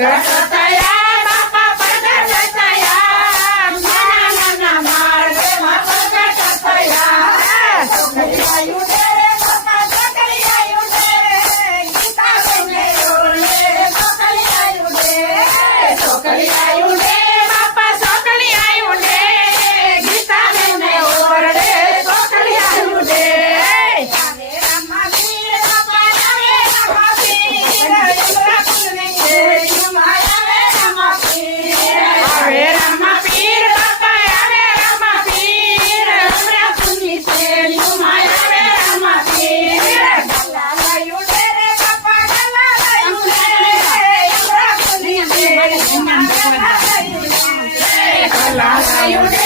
પ્રગટ થયા બાપા પ્રગટ થયા નાના નાના માળમાં પ્રગટ થયા છોકરીયાયું રે બાપા છોકરીયાયું રે ગીતા બેને ઓરડે છોકરીયાયું રે છોકરીયાયું રે બાપા છોકરીયાયું રે ગીતા બેને ઓરડે છોકરીયાયું રે આવે રામા પીર બાપા આવે રામા પીર ઇન્દ્રા કુંડને આવે રામા પીર બાપા આવે રામા પીર ઇન્દ્રા કુંડની આવે રામા પીર ગલાલાયું રે બાપા ગલાલાયું રે ઇન્દ્રા કુંડની ગલાલાયું રે